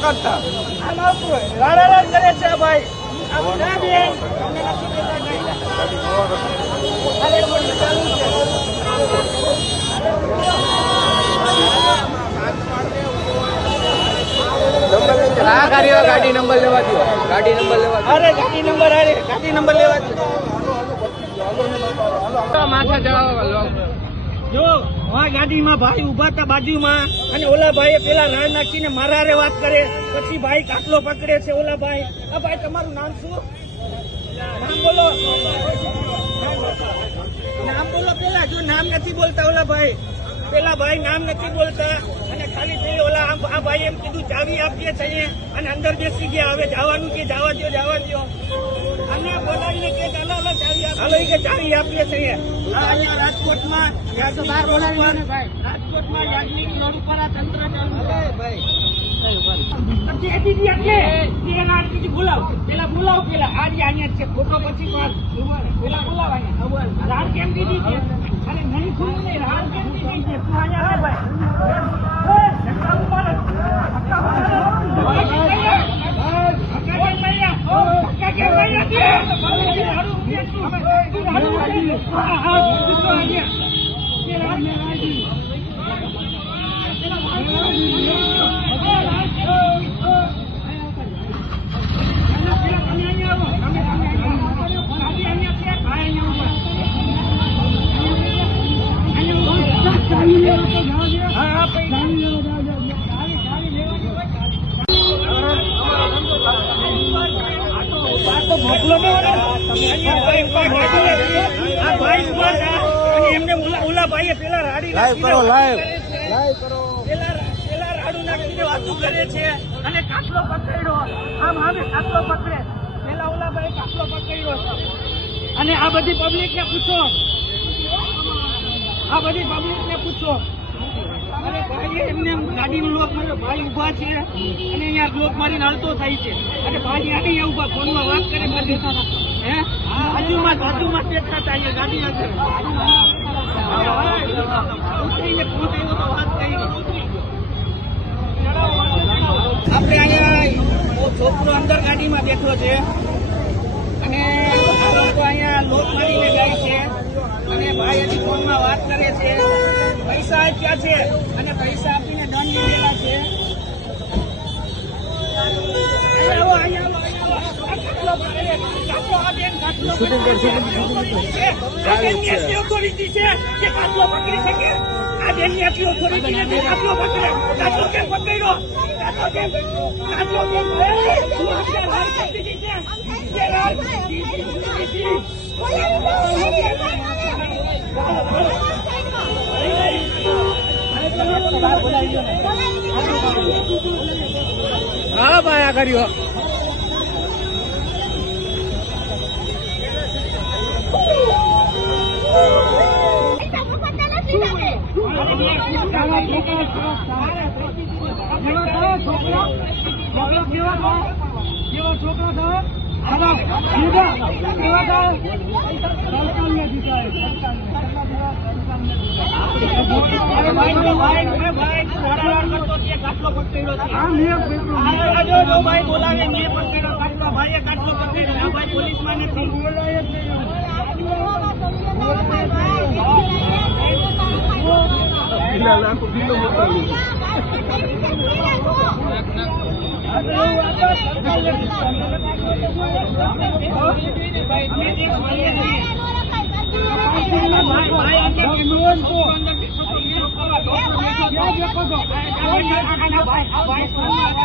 કરતા આમ આવતું હોય રાડા કરે છે ભાઈ ગાડી નંબર લેવા દો ગાડી નંબર લેવા અરે ગાડી નંબર લેવા દો માથા ચડાવવા જો આ ગાડીમાં ભાઈ ઉભા હતા બાજુમાં અને ઓલા ભાઈએ પેલા રાડ નાખીને મારા હારે વાત કરે પછી ભાઈ કાટલો પકડે છે ઓલા ભાઈ આ ભાઈ તમારું નામ શું નામ બોલો પેલા જો નામ નથી બોલતા ઓલા ભાઈ પેલા ભાઈ નામ નથી બોલતા અને ખાલી પેલી ઓલા આ ભાઈ એમ કીધું ચાવી આપીએ છીએ અને અંદર બેસી ગયા હવે જવાનું કે જવા દો અને બોલાવીને કે ચાલો ચાવી આપીએ છીએ અહીંયા રાજકોટમાં યાજ્ઞિક રોડ ઉપર આ તંત્ર ચાલુ છે ભાઈ બોલાવ પેલા આજે અહીંયા છે ફોટો પછી પેલા બોલાવ અહીંયા રાડ કેમ દીધી છે અરે નહીં ખુલ્લું નહીં રાડ કેમ દીધી છે તું અહીંયા આવે પેલા રાડી રાડુ નાખીને વાતું કરે છે અને કાટલો પકડ્યો આમ આવે કાટલો પકડે પેલા ઓલા ભાઈ કાટલો પકડ્યો અને આ બધી પબ્લિક ને પૂછો અરે ભાઈ એમને ગાડીનો લોક માર્યો ભાઈ ઉભા છે અને અહીંયા લોક મારીને હલતો થાય છે અને ભાઈ આડી ઉભા ફોનમાં વાત કરે બધી હે બાજુમાં બેઠા હતા અહીંયા ગાડી આગળ આપણે અહીંયા છોકરો અંદર ગાડીમાં બેઠો છે અને આ લોકો અહીંયા લોક મારીને જાય છે અને ભાઈ હજી ફોનમાં વાત કરે છે પૈસા આપ્યા છે અને પૈસા આપીને દંડ લીધેલા છે ઓથોરિટી છે કે કાટલો પકડી શકે આ બેનની આટલી ઓથોરિટી નથી કાટલો પકડે કાટલો કેમ પકડ્યો કાટલો કેમ હા ભાઈ આ કર્યો ભાઈ બોલાવે મેં પકડ્યો કાટલો ભાઈએ કાટલો પકડ્યો ભાઈ પોલીસમાં નથી બોલાય ભાઈ